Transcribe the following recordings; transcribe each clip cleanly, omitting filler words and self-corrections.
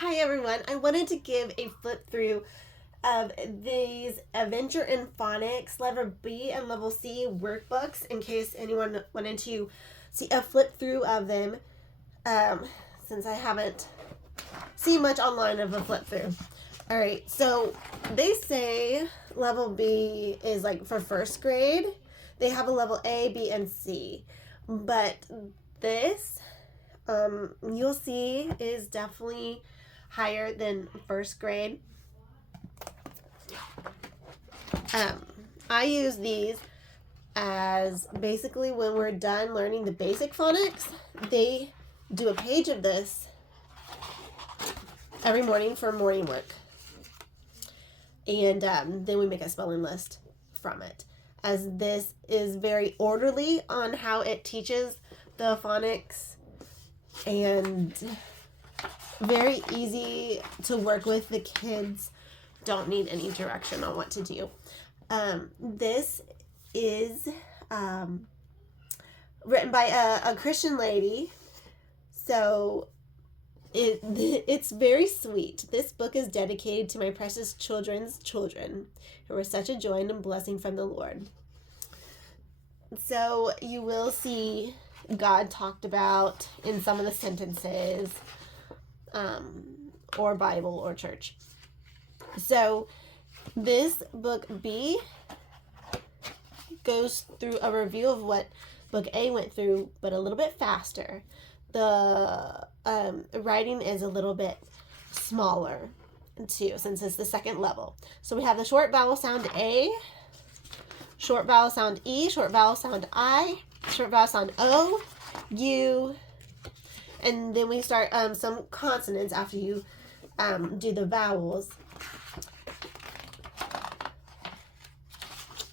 Hi everyone, I wanted to give a flip through of these Adventure in Phonics Level B and Level C workbooks in case anyone wanted to see a flip through of them, since I haven't seen much online of a flip through. Alright, so they say Level B is like for first grade. They have a Level A, B, and C. But this, you'll see, is definitely higher than first grade. I use these as basically when we're done learning the basic phonics, they do a page of this every morning for morning work. And then we make a spelling list from it, as this is very orderly on how it teaches the phonics and very easy to work with. The kids don't need any direction on what to do. This is written by a Christian lady, so it's very sweet. This book is dedicated to my precious children's children, who are such a joy and a blessing from the Lord. So you will see God talked about in some of the sentences, or Bible or church. So this book B goes through a review of what book A went through, but a little bit faster. The writing is a little bit smaller too, since it's the second level. So we have the short vowel sound A, short vowel sound E, short vowel sound I, short vowel sound O, U, and then we start some consonants after you do the vowels.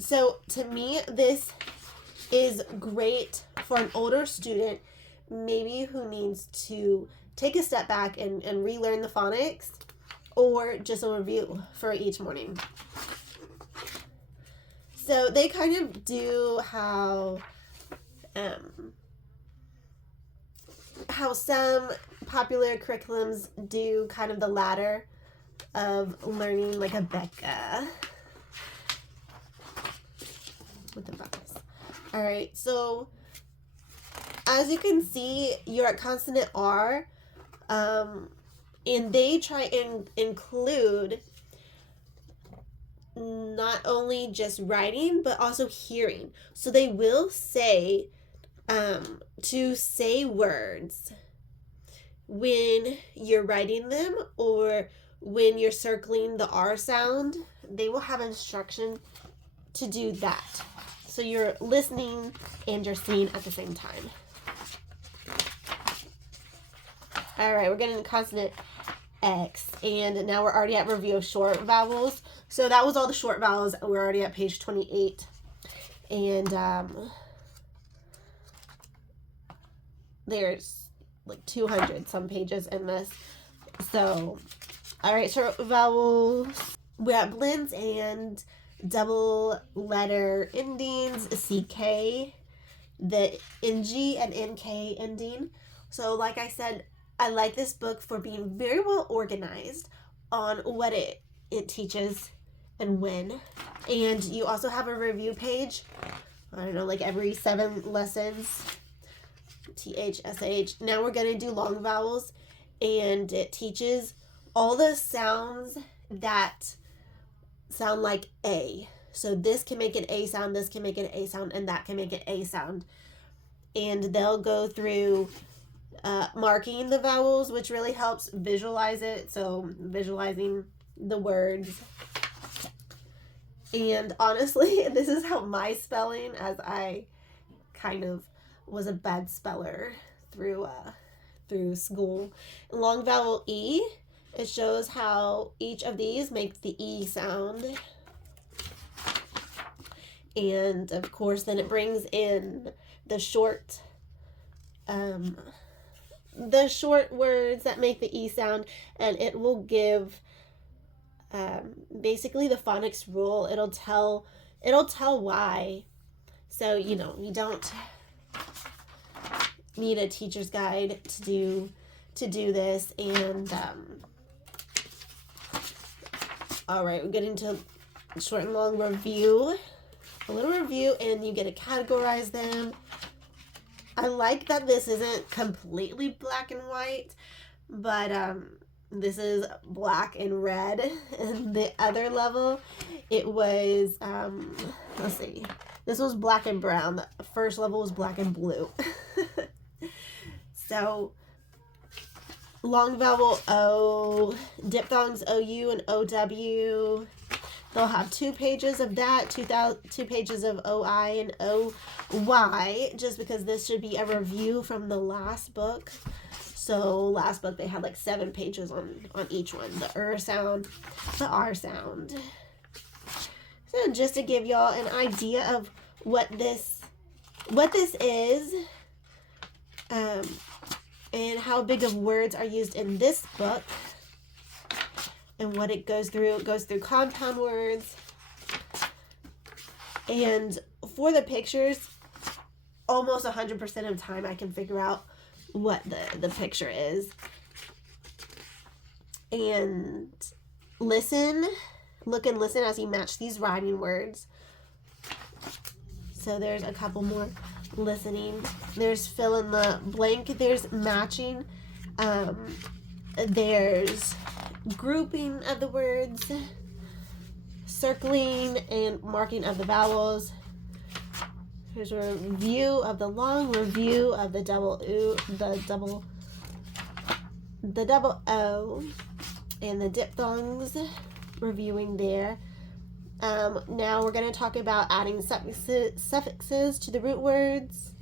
So to me, this is great for an older student, maybe who needs to take a step back and relearn the phonics, or just a review for each morning. So they kind of do how some popular curriculums do kind of the ladder of learning, like a Becca with the vowels. All right, so as you can see, you're at consonant R, and they try and include not only just writing, but also hearing. So they will say, to say words when you're writing them, or when you're circling the R sound, they will have instruction to do that. So you're listening and you're seeing at the same time. All right, we're getting consonant X, and now we're already at review of short vowels. So that was all the short vowels. We're already at page 28. And there's like 200 some pages in this. So, all right, short vowels. We're at blends and double letter endings, CK, the NG and NK ending. So like I said, I like this book for being very well organized on what it teaches and when. And you also have a review page, I don't know, like every 7 lessons. TH, SH. Now we're going to do long vowels, and it teaches all the sounds that sound like A. So this can make an A sound, this can make an A sound, and that can make an A sound. And they'll go through marking the vowels, which really helps visualize it. So visualizing the words. And honestly, this is how my spelling, as I kind of was a bad speller through school. Long vowel E, it shows how each of these make the E sound. And of course, then it brings in the short words that make the E sound, and it will give basically the phonics rule. It'll tell why. So, you don't need a teacher's guide to to do this. And all right, we're getting to short and long review. A little review, and you get to categorize them. I like that this isn't completely black and white, but this is black and red. And the other level, it was, let's see, this was black and brown. The first level was black and blue. So, long vowel O, diphthongs OU and OW. They'll have 2 pages of that, 2 pages of OI and OY, just because this should be a review from the last book. So last book they had like 7 pages on each one. The sound, the R sound. So just to give y'all an idea of what this is, and how big of words are used in this book. And what it goes through compound words. And for the pictures, almost 100% of the time I can figure out what the picture is. And look and listen as you match these rhyming words. So there's a couple more listening. There's fill in the blank. There's matching. There's grouping of the words, circling and marking of the vowels. Here's a review of the long, review of the double O, and the diphthongs, reviewing there. Now we're going to talk about adding suffixes to the root words.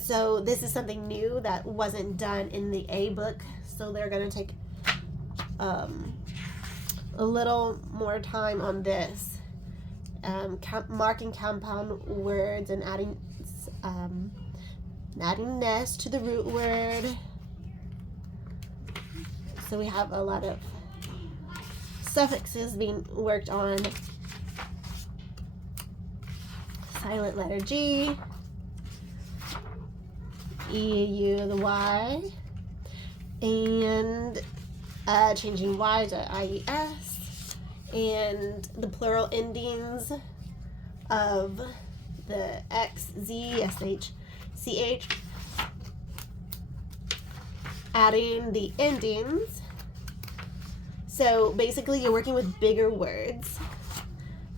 So this is something new that wasn't done in the A book, so they're going to take a little more time on this, marking compound words and adding ness to the root word. So we have a lot of suffixes being worked on. Silent letter G, E, U, the Y, and changing Y to IES, and the plural endings of the X, Z, SH, CH, adding the endings. So basically you're working with bigger words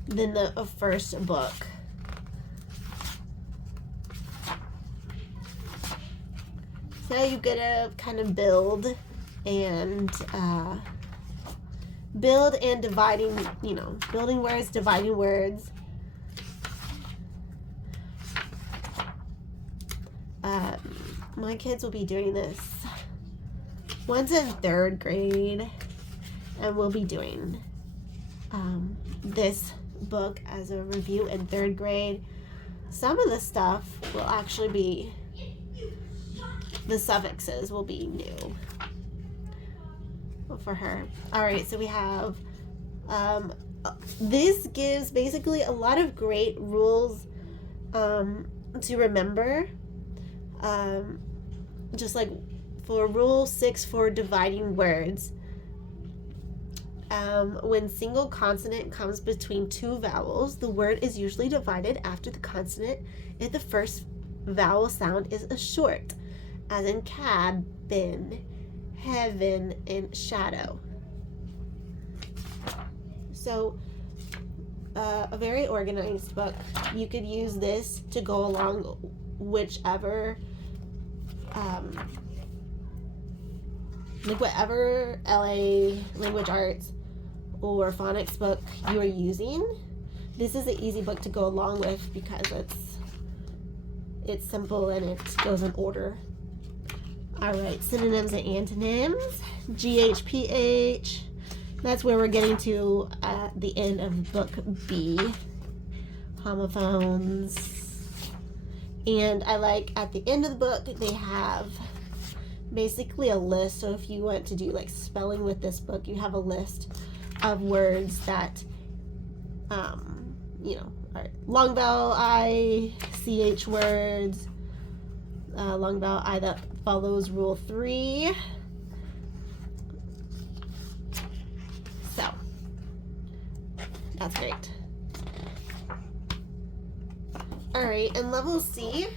than the first book. So you get to kind of build and dividing, building words, dividing words. My kids will be doing this once in 3rd grade, and we'll be doing this book as a review in 3rd grade. Some of the stuff will actually be, the suffixes will be new for her. All right, so we have, this gives basically a lot of great rules to remember. Just like for rule 6 for dividing words, when single consonant comes between 2 vowels, the word is usually divided after the consonant if the first vowel sound is a short, as in cabin, heaven, and shadow. So a very organized book. You could use this to go along whichever whatever LA Language Arts or Phonics book you are using. This is an easy book to go along with because it's simple and it goes in order. All right, synonyms and antonyms. GHPH. That's where we're getting to at the end of book B. Homophones. And I like at the end of the book, they have basically a list. So if you want to do like spelling with this book, you have a list of words that, are long vowel I, CH words, long vowel I, the follows Rule 3. So, that's great. All right, in level C,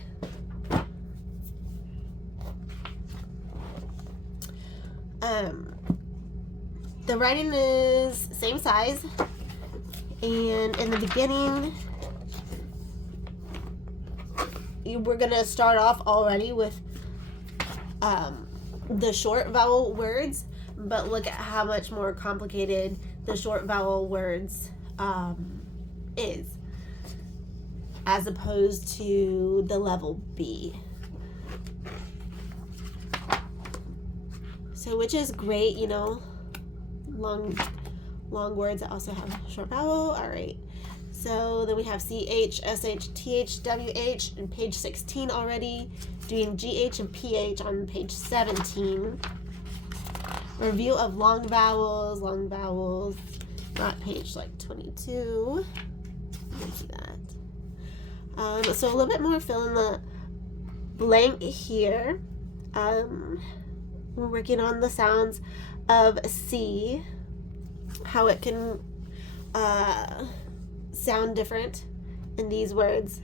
the writing is same size, and in the beginning, we're gonna start off already with the short vowel words, but look at how much more complicated the short vowel words is, as opposed to the level B. So, which is great, you know, long words that also have short vowel. All right. So then we have CH, SH, TH, WH in page 16 already. Doing GH and PH on page 17. Review of long vowels, not page like 22. You can see that. So a little bit more fill in the blank here. We're working on the sounds of C, how it can sound different in these words.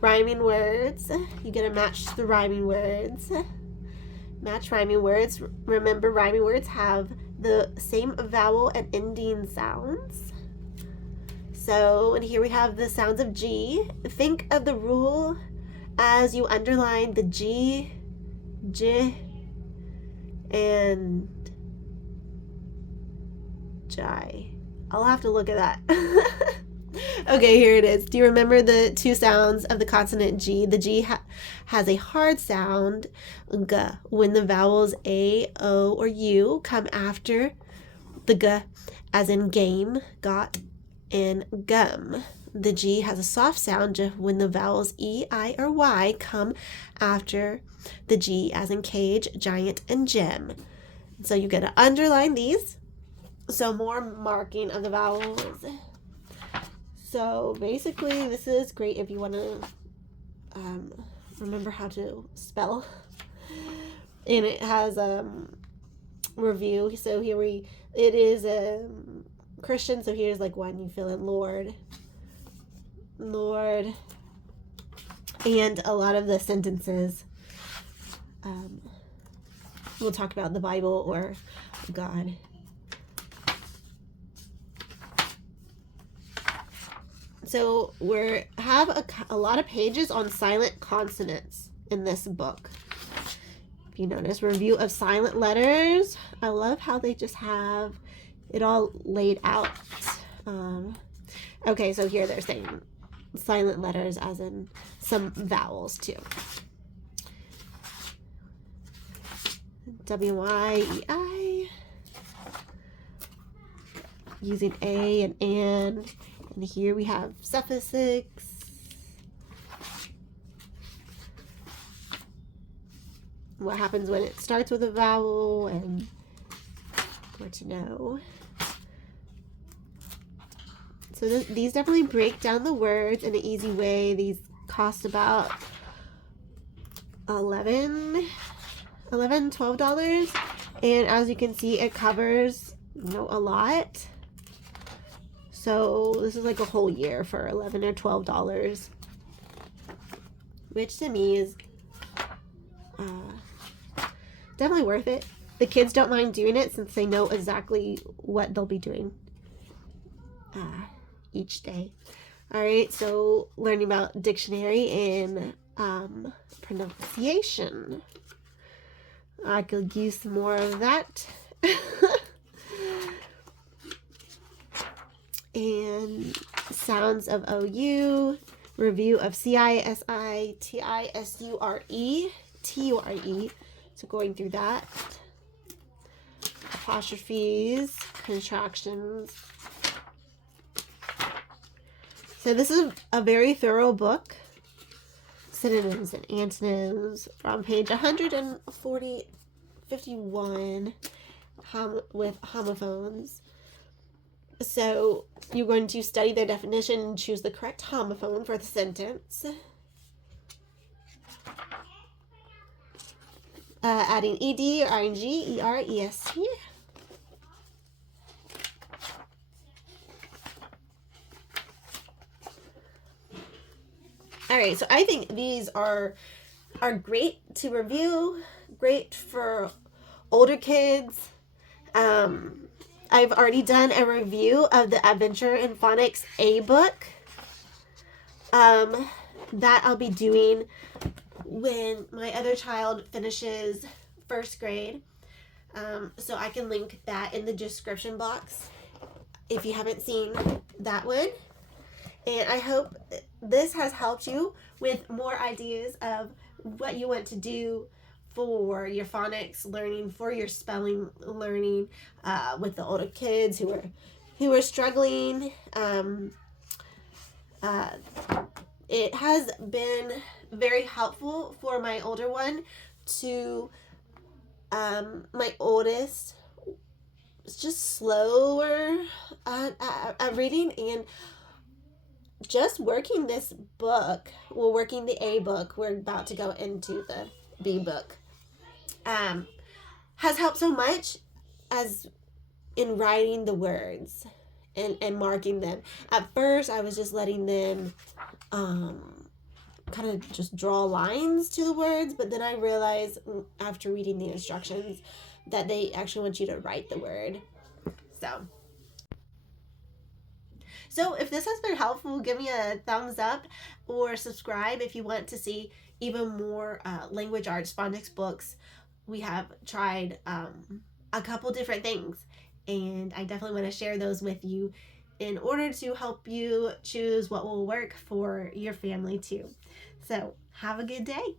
Rhyming words, you gotta match the rhyming words. Match rhyming words. Remember, rhyming words have the same vowel and ending sounds. So, and here we have the sounds of G. Think of the rule as you underline the G, J, and J. I'll have to look at that. Okay, here it is. Do you remember the two sounds of the consonant G? The G has a hard sound, G, when the vowels A, O, or U come after the G, as in game, got, and gum. The G has a soft sound, J, when the vowels E, I, or Y come after the G, as in cage, giant, and gem. So you got to underline these. So more marking of the vowels. So basically, this is great if you want to remember how to spell. And it has review. So here it is Christian. So here's like one you fill in Lord, Lord, and a lot of the sentences. We'll talk about the Bible or God. So we have a lot of pages on silent consonants in this book. If you notice, review of silent letters. I love how they just have it all laid out. Okay, so here they're saying silent letters as in some vowels too. W-I-E-I. Using A and an. And here we have suffixes. What happens when it starts with a vowel and what to know. So these definitely break down the words in an easy way. These cost about $12. And as you can see, it covers, you know, a lot. So this is like a whole year for $11 or $12, which to me is definitely worth it. The kids don't mind doing it since they know exactly what they'll be doing each day. All right, so learning about dictionary and pronunciation. I could use some more of that. And sounds of OU, review of CISI, TISURE, TURE. So going through that. Apostrophes, contractions. So this is a very thorough book. Synonyms and antonyms from page 51 with homophones. So you're going to study their definition and choose the correct homophone for the sentence. adding ed, ing, er, est. All right, so I think these are great to review, great for older kids. I've already done a review of the Adventure in Phonics A book. That I'll be doing when my other child finishes first grade. So I can link that in the description box if you haven't seen that one. And I hope this has helped you with more ideas of what you want to do for your phonics learning, for your spelling learning, with the older kids who are struggling. It has been very helpful for my older one to, my oldest is just slower at reading, and just working this book, well, working the A book, we're about to go into the B book, has helped so much as in writing the words and marking them. At first, I was just letting them kind of just draw lines to the words, but then I realized after reading the instructions that they actually want you to write the word. So if this has been helpful, give me a thumbs up or subscribe if you want to see even more language arts phonics books. We have tried a couple different things, and I definitely want to share those with you in order to help you choose what will work for your family too. So have a good day.